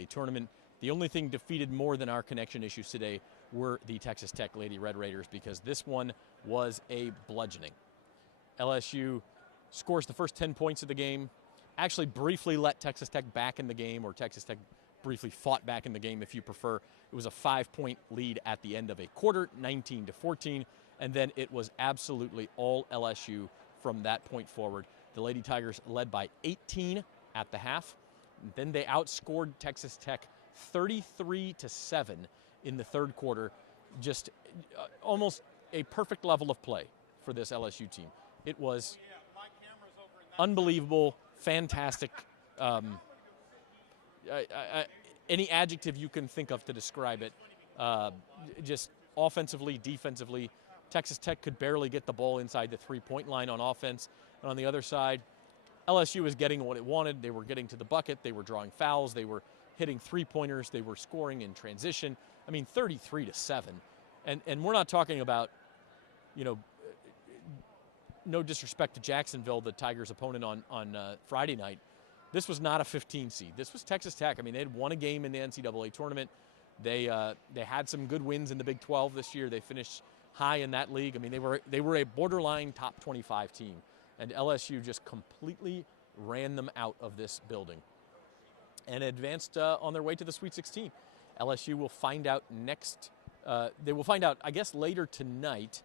NCAA tournament. The only thing defeated more than our connection issues today were the Texas Tech Lady Red Raiders, because this one was a bludgeoning. LSU scores the first 10 points of the game, actually briefly let Texas Tech back in the game, or Texas Tech briefly fought back in the game if you prefer. It was a 5-point lead at the end of a quarter, 19-14, and then it was absolutely all LSU from that point forward. The Lady Tigers led by 18 at the half. Then they outscored Texas Tech 33-7 in the third quarter. Just almost a perfect level of play for this LSU team. It was unbelievable, fantastic. Any adjective you can think of to describe it. Just offensively, defensively, Texas Tech could barely get the ball inside the three-point line on offense. And on the other side, LSU was getting what it wanted. They were getting to the bucket. They were drawing fouls. They were hitting three-pointers. They were scoring in transition. I mean, 33-7. And we're not talking about, you know, no disrespect to Jacksonville, the Tigers' opponent on Friday night. This was not a 15 seed. This was Texas Tech. I mean, they had won a game in the NCAA tournament. They had some good wins in the Big 12 this year. They finished high in that league. I mean, they were a borderline top 25 team, and LSU just completely ran them out of this building and advanced on their way to the Sweet 16. LSU will find out next. They will find out, I guess, later tonight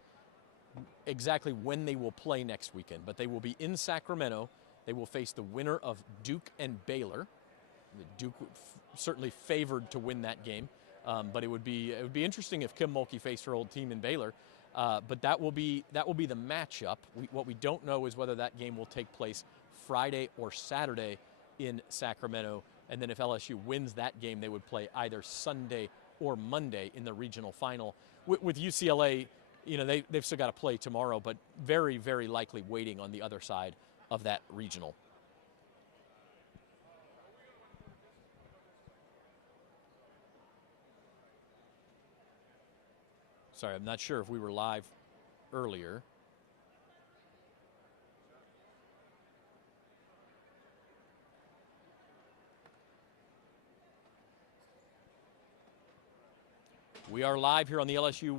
exactly when they will play next weekend. But they will be in Sacramento. They will face the winner of Duke and Baylor. Duke certainly favored to win that game, but it would be interesting if Kim Mulkey faced her old team in Baylor. But that will be the matchup. What we don't know is whether that game will take place Friday or Saturday in Sacramento. And then if LSU wins that game, they would play either Sunday or Monday in the regional final. With UCLA, you know, they've still got to play tomorrow, but very, very likely waiting on the other side of that regional. Sorry, I'm not sure if we were live earlier. We are live here on the LSU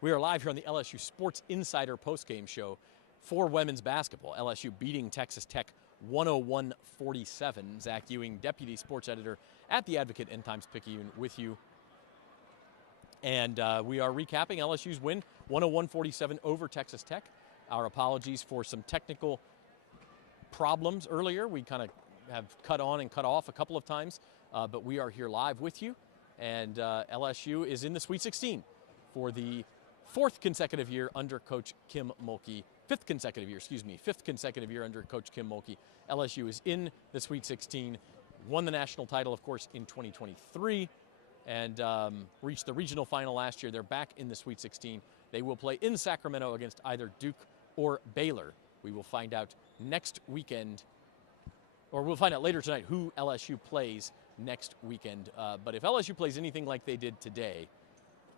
We are live here on the LSU Sports Insider postgame show for women's basketball. LSU beating Texas Tech 101-47. Zach Ewing, deputy sports editor at The Advocate and Times-Picayune, with you. And we are recapping LSU's win, 101-47 over Texas Tech. Our apologies for some technical problems earlier. We kind of have cut on and cut off a couple of times, but we are here live with you. And LSU is in the Sweet 16 for the fifth consecutive year under Coach Kim Mulkey under Coach Kim Mulkey. LSU is in the Sweet 16, won the national title, of course, in 2023, and reached the regional final last year. They're back in the Sweet 16. They will play in Sacramento against either Duke or Baylor. We will find out next weekend, or we'll find out later tonight who LSU plays next weekend. But if LSU plays anything like they did today,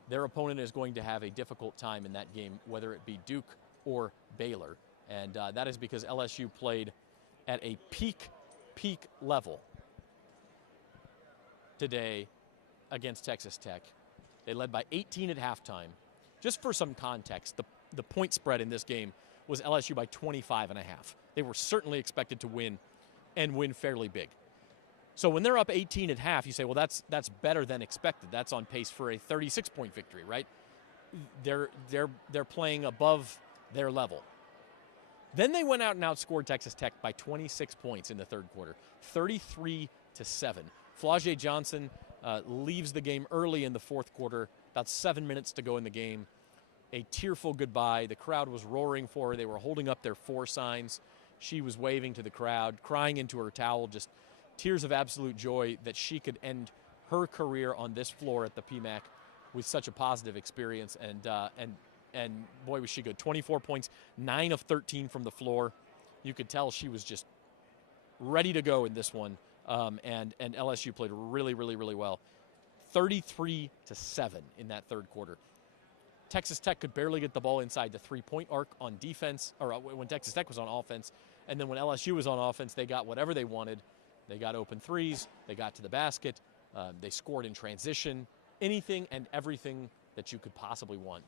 their opponent is going to have a difficult time in that game, whether it be Duke or Baylor. And that is because LSU played at a peak level today against Texas Tech. They led by 18 at halftime. Just for some context, the point spread in this game was LSU by 25.5. They were certainly expected to win and win fairly big. So when they're up 18 at half, you say, well, that's better than expected. That's on pace for a 36-point victory, right? They're playing above their level. Then they went out and outscored Texas Tech by 26 points in the third quarter, 33-7. Flau'jae Johnson leaves the game early in the fourth quarter, about 7 minutes to go in the game. A tearful goodbye. The crowd was roaring for her. They were holding up their four signs. She was waving to the crowd, crying into her towel, just tears of absolute joy that she could end her career on this floor at the PMAC with such a positive experience. And boy, was she good. 24 points, 9 of 13 from the floor. You could tell she was just ready to go in this one. And LSU played really, really, really well. 33-7 in that third quarter. Texas Tech could barely get the ball inside the three-point arc on defense, or when Texas Tech was on offense. And then when LSU was on offense, they got whatever they wanted. They got open threes. They got to the basket. They scored in transition. Anything and everything that you could possibly want,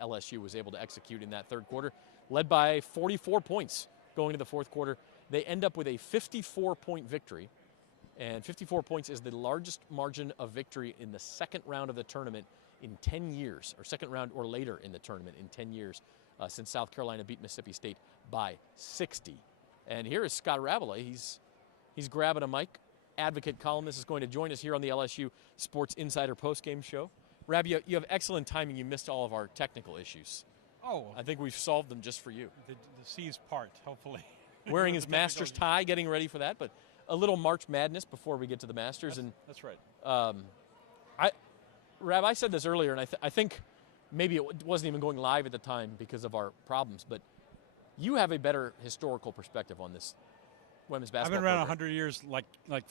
LSU was able to execute in that third quarter, led by 44 points going to the fourth quarter. They end up with a 54-point victory, and 54 points is the largest margin of victory in the second round of the tournament in 10 years, or second round or later in the tournament in 10 years, since South Carolina beat Mississippi State by 60. And here is Scott Rabalais. He's grabbing a mic. Advocate columnist is going to join us here on the LSU Sports Insider postgame show. Rab, you have excellent timing. You missed all of our technical issues. Oh. I think we've solved them just for you. The seas part, hopefully. Wearing his Masters tie, getting ready for that, but a little March Madness before we get to the Masters. That's right. Rab, I said this earlier, and I think maybe it wasn't even going live at the time because of our problems, but you have a better historical perspective on this women's basketball I've been around program. 100 years, like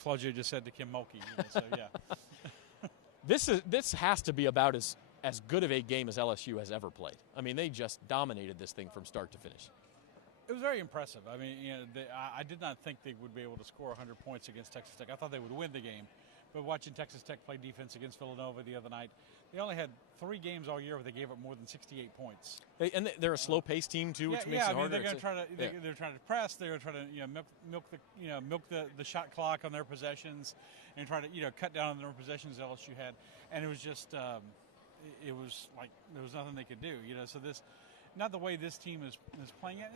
Flaugier just said to Kim Mulkey. So, yeah. This has to be about as good of a game as LSU has ever played. I mean, they just dominated this thing from start to finish. It was very impressive. I mean, I did not think they would be able to score 100 points against Texas Tech. I thought they would win the game. But watching Texas Tech play defense against Villanova the other night, they only had 3 games all year where they gave up more than 68 points. And they're a slow-paced team too, which makes it harder. They're going to try to they're trying to press. They're trying to milk the shot clock on their possessions, and try to cut down on their possessions LSU had. And it was just it was like there was nothing they could do. So this. Not the way this team is playing it.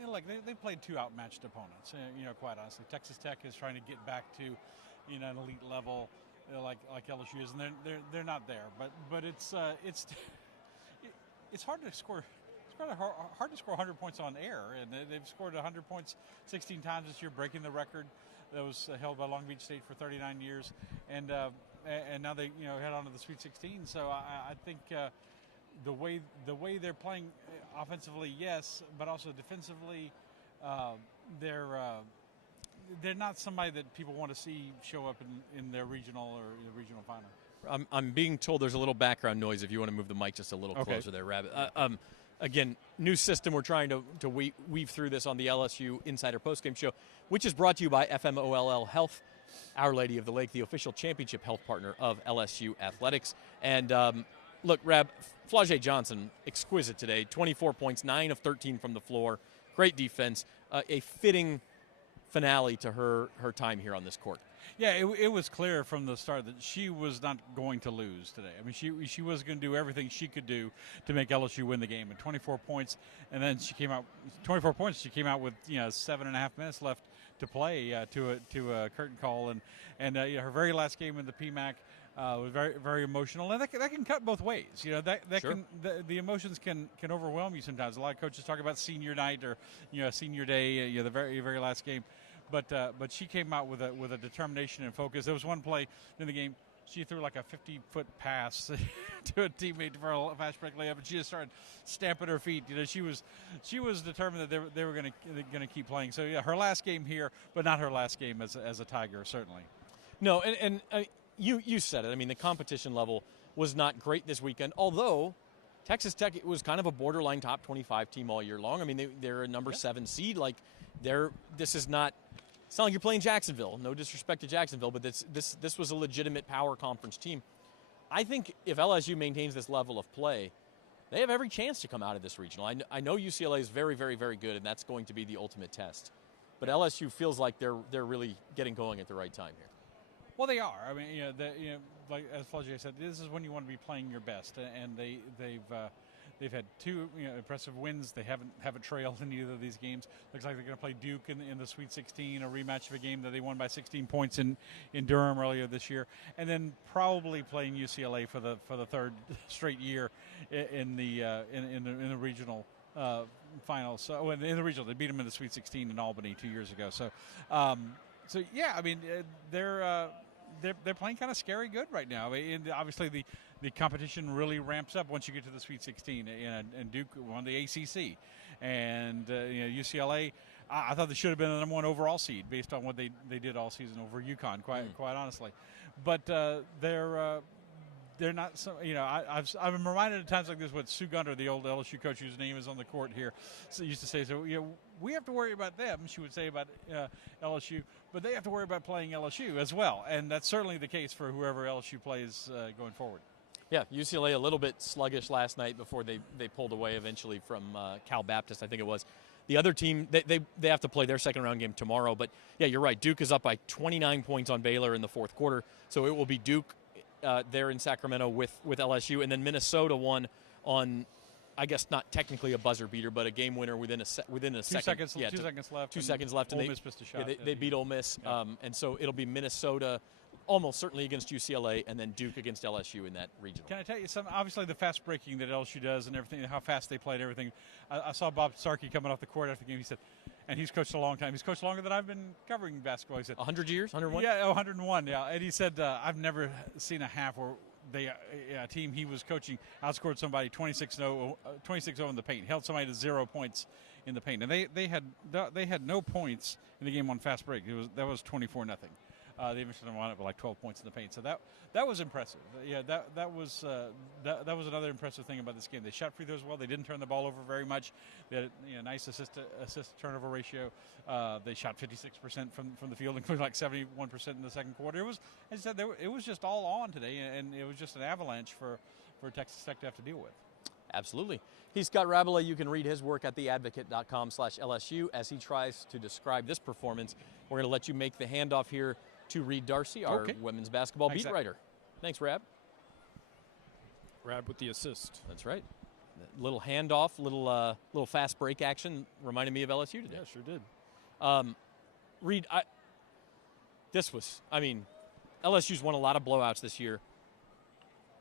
They played 2 outmatched opponents. Quite honestly, Texas Tech is trying to get back to, an elite level, like LSU is, and they're not there. But it's hard to score. It's hard to score 100 points on air, and they've scored 100 points 16 times this year, breaking the record that was held by Long Beach State for 39 years, and now they head on to the Sweet 16. So I think. The way they're playing offensively, yes, but also defensively, they're not somebody that people want to see show up in their regional or the regional final. I'm being told there's a little background noise. If you want to move the mic just a little closer there, Rabbit. Again, new system. We're trying to weave through this on the LSU Insider Postgame Show, which is brought to you by FMOLL Health, Our Lady of the Lake, the official championship health partner of LSU Athletics. And look, Rab, Flaugier Johnson, exquisite today. 24 points, 9 of 13 from the floor. Great defense. A fitting finale to her time here on this court. Yeah, it was clear from the start that she was not going to lose today. I mean, she was going to do everything she could do to make LSU win the game. And 24 points, and then she came out 24 points. She came out with 7.5 minutes left to play to a curtain call, and her very last game in the PMAC. Was very, very emotional, and that can cut both ways. Sure. The emotions can overwhelm you sometimes. A lot of coaches talk about senior night or senior day, the very, very last game. But she came out with a determination and focus. There was one play in the game. She threw like a 50-foot pass to a teammate for a fast break layup, and she just started stamping her feet. She was determined that they were going to keep playing. So yeah, her last game here, but not her last game as a Tiger, certainly. No, and you said it. I mean, the competition level was not great this weekend, although Texas Tech was kind of a borderline top 25 team all year long. I mean, they're a number 7 seed. This is not. It's not like you're playing Jacksonville. No disrespect to Jacksonville, but this was a legitimate power conference team. I think if LSU maintains this level of play, they have every chance to come out of this regional. I know UCLA is very, very, very good, and that's going to be the ultimate test. But LSU feels like they're really getting going at the right time here. Well, they are. I mean, like as Flaugier said, this is when you want to be playing your best, and they've had 2 impressive wins. They haven't trailed in either of these games. Looks like they're going to play Duke in the Sweet 16, a rematch of a game that they won by 16 points in Durham earlier this year, and then probably playing UCLA for the 3rd straight year in the regional finals. So in the regional, they beat them in the Sweet 16 in Albany 2 years ago. So yeah, I mean they're playing kind of scary good right now. Obviously, the competition really ramps up once you get to the Sweet 16, and Duke won the ACC, and UCLA. I thought they should have been the number 1 overall seed based on what they did all season over UConn. Quite honestly, but they're not. So, I'm reminded at times like this what Sue Gunter, the old LSU coach whose name is on the court here, used to say. So we have to worry about them. She would say about LSU, but they have to worry about playing LSU as well, and that's certainly the case for whoever LSU plays going forward. Yeah, UCLA a little bit sluggish last night before they pulled away eventually from Cal Baptist, I think it was. The other team, they have to play their second round game tomorrow. But, yeah, you're right. Duke is up by 29 points on Baylor in the fourth quarter. So it will be Duke there in Sacramento with LSU. And then Minnesota won on, I guess not technically a buzzer beater, but a game winner within a second. 2 seconds left. 2 seconds left. Ole And Miss missed a shot. they beat Ole Miss. Yeah. And so it'll be Minnesota almost certainly against UCLA, and then Duke against LSU in that regional. Can I tell you something? Obviously, the fast breaking that LSU does and everything, how fast they play and everything. I saw Bob Starkey coming off the court after the game. He said, and he's coached a long time. He's coached longer than I've been covering basketball. He said, 100 years? 101? Yeah, 101, yeah. And he said, I've never seen a half where a team he was coaching outscored somebody 26-0 in the paint, held somebody to 0 points in the paint. And they had no points in the game on fast break. That was 24-0. They eventually won it with like 12 points in the paint. So that was impressive. Yeah, that was another impressive thing about this game. They shot free throws well. They didn't turn the ball over very much. They had a nice assist turnover ratio. They shot 56% from the field, including like 71% in the second quarter. It was, as I said, it was just all on today, and it was just an avalanche for Texas Tech to have to deal with. Absolutely. He's Scott Rabola. You can read his work at theadvocate.com/LSU as he tries to describe this performance. We're going to let you make the handoff here to Reed Darcy, our women's basketball beat writer. Thanks, Rab. Rab with the assist. That's right. Little handoff, little fast break action reminded me of LSU today. Yeah, sure did. Reed, LSU's won a lot of blowouts this year.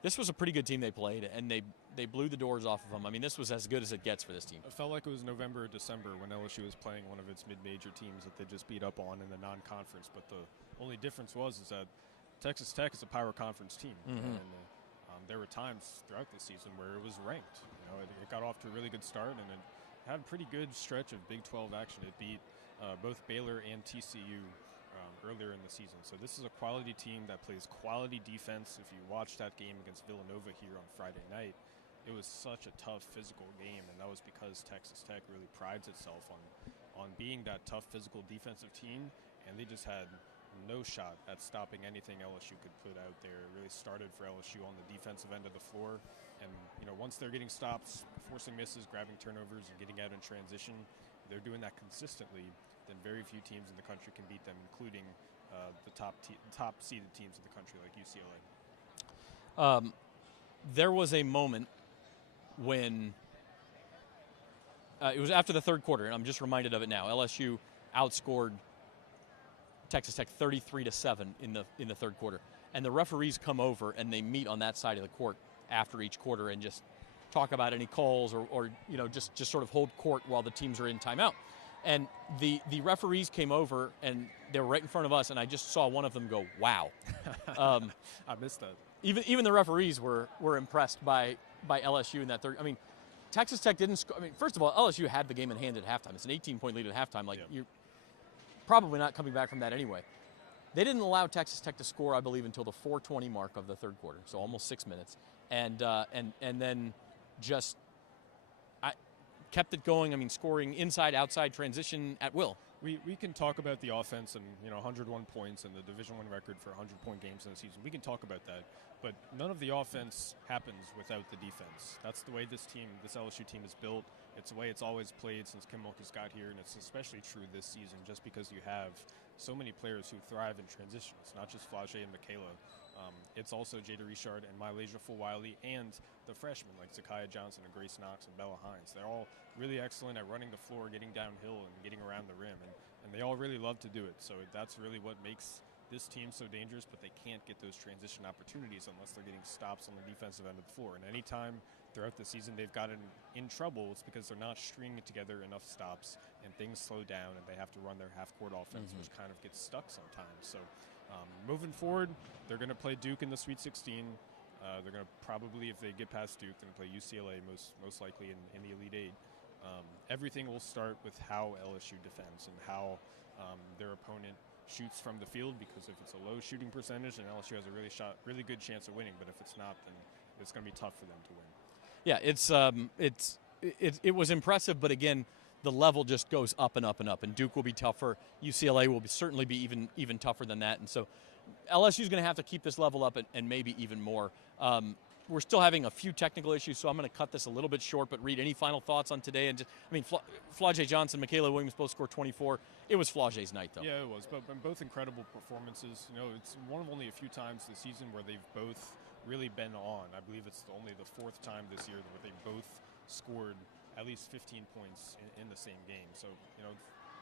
This was a pretty good team they played, and they blew the doors off of them. I mean, this was as good as it gets for this team. It felt like it was November or December when LSU was playing one of its mid-major teams that they just beat up on in the non-conference. But the only difference is that Texas Tech is a power conference team. Mm-hmm. And there were times throughout the season where it was ranked. It got off to a really good start, and it had a pretty good stretch of Big 12 action. It beat both Baylor and TCU earlier in the season. So this is a quality team that plays quality defense. If you watch that game against Villanova here on Friday night, it was such a tough physical game, and that was because Texas Tech really prides itself on being that tough physical defensive team, and they just had no shot at stopping anything LSU could put out there. It really started for LSU on the defensive end of the floor, and once they're getting stops, forcing misses, grabbing turnovers, and getting out in transition, they're doing that consistently, then very few teams in the country can beat them, including the top seeded teams in the country like UCLA. There was a moment when it was after the third quarter, and I'm just reminded of it now. LSU outscored Texas Tech 33-7 in the third quarter, and the referees come over and they meet on that side of the court after each quarter and just talk about any calls or just sort of hold court while the teams are in timeout. And the referees came over and they were right in front of us, and I just saw one of them go, "Wow!" I missed that. Even the referees were impressed by LSU in that third. I mean, Texas Tech didn't score. I mean, first of all, LSU had the game in hand at halftime. It's an 18-point lead at halftime. You're probably not coming back from that anyway. They didn't allow Texas Tech to score, I believe, until the 4:20 mark of the third quarter, so almost 6 minutes, and then just kept it going. I mean, scoring inside, outside, transition at will. We can talk about the offense and 101 points and the Division I record for 100-point games in the season. We can talk about that, but none of the offense happens without the defense. That's the way this LSU team is built. It's the way it's always played since Kim Mulkey's got here, and it's especially true this season just because you have so many players who thrive in transition. It's not just Flau'jae and Michaela. It's also Jada Richard and Mylasia Fulwiley and the freshmen like Zakiya Johnson and Grace Knox and Bella Hines. They're all really excellent at running the floor, getting downhill, and getting around the rim. And they all really love to do it. So that's really what makes this team so dangerous, but they can't get those transition opportunities unless they're getting stops on the defensive end of the floor. And anytime throughout the season they've gotten in trouble, it's because they're not stringing together enough stops and things slow down and they have to run their half-court offense, which kind of gets stuck sometimes. So moving forward, they're going to play Duke in the Sweet 16. They're going to probably, if they get past Duke, they're going to play UCLA most likely in the Elite Eight. Everything will start with how LSU defends and how their opponent shoots from the field, because if it's a low shooting percentage, then LSU has a really good chance of winning. But if it's not, then it's going to be tough for them to win. Yeah, it was impressive, but again, the level just goes up and up and up. And Duke will be tougher. UCLA will certainly be even tougher than that. And so LSU is going to have to keep this level up and maybe even more. We're still having a few technical issues, so I'm going to cut this a little bit short. But Reed, any final thoughts on today? And Flau'jae Johnson, Michaela Williams both scored 24. It was Flau'jae's night, though. Yeah, it was. But both incredible performances. It's one of only a few times this season where they've both really been on. I believe it's only the fourth time this year where they both scored at least 15 points in the same game. So,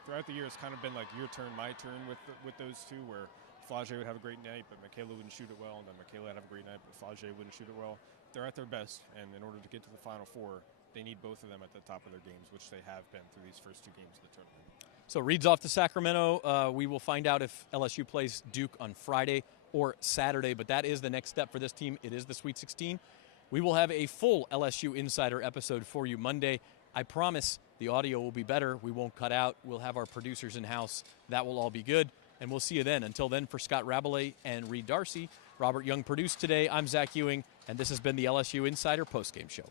throughout the year, it's kind of been like your turn, my turn with those two, where Flau'jae would have a great night, but Michaela wouldn't shoot it well, and then Michaela would have a great night, but Flau'jae wouldn't shoot it well. They're at their best, and in order to get to the Final Four, they need both of them at the top of their games, which they have been through these first two games of the tournament. So Reed's off to Sacramento. We will find out if LSU plays Duke on Friday or Saturday, but that is the next step for this team. It is the Sweet 16. We will have a full LSU Insider episode for you Monday. I promise the audio will be better. We won't cut out. We'll have our producers in-house. That will all be good, and we'll see you then. Until then, for Scott Rabelais and Reed Darcy, Robert Young produced today. I'm Zach Ewing, and this has been the LSU Insider Postgame Show.